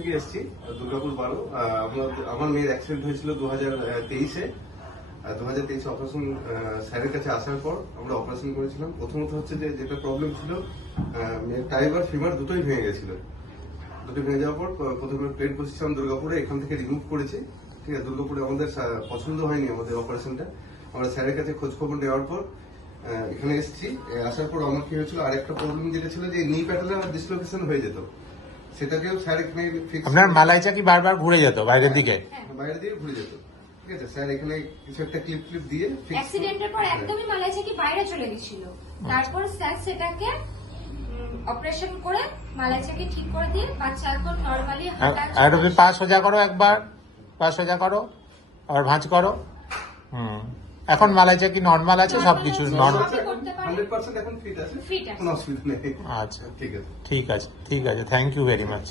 থেকে এসেছি, দুর্গাপুর 12। আমার মেয়ের অ্যাক্সিডেন্ট হয়েছিল 2023-এ। 2023 অপারেশন স্যারের কাছে আসার পর আমরা অপারেশন করেছিলাম। প্রথমত হচ্ছে যে যেটা প্রবলেম ছিল, মেয়ের টাইপ আর ফিমার দুটোই ভেঙে গেছিল। দুটো ভেঙে যাওয়ার পর প্রথমে প্লেট বসেছিলাম দুর্গাপুরে, এখান থেকে রিমুভ করেছি। ঠিক আছে, দুর্গাপুরে আমাদের পছন্দ হয়নি আমাদের অপারেশনটা। আমরা স্যারের কাছে খোঁজ খবর নেওয়ার পর এখানে এসেছি। আসার পর আমার কি হয়েছিল, আরেকটা প্রবলেম যেটা ছিল যে নি প্যাটেলে আমার ডিসলোকেশন হয়ে যেত, সেটাকেও স্যার এখানে ফিক্স। আপনার মালাইচা কি বারবার ঘুরে যেত বাইরের দিকে? বাইরে দিয়ে ঘুরে যেত। ঠিক আছে, স্যার এখানে কিছু একটা ক্লিপ দিয়ে অ্যাক্সিডেন্টের পর একদমই মালাইচা কি বাইরে চলে গেছিল। তারপর স্যার সেটাকে অপারেশন করে মালাইচাকে ঠিক করে দিয়ে বাচ্চা এখন নরমালি হাঁটা। আর তুমি পা সোজা করো, একবার পা সোজা করো, আর ভাঁজ করো। এখন মালাইচা কি নর্মাল আছে? সবকিছু নর্মাল। 100% এখন ফিট আছে, ফিট আছে, কোনো অসুবিধা নেই। আচ্ছা, ঠিক আছে। ঠিক আছে, ঠিক আছে, থ্যাংক ইউ ভেরি মাচ।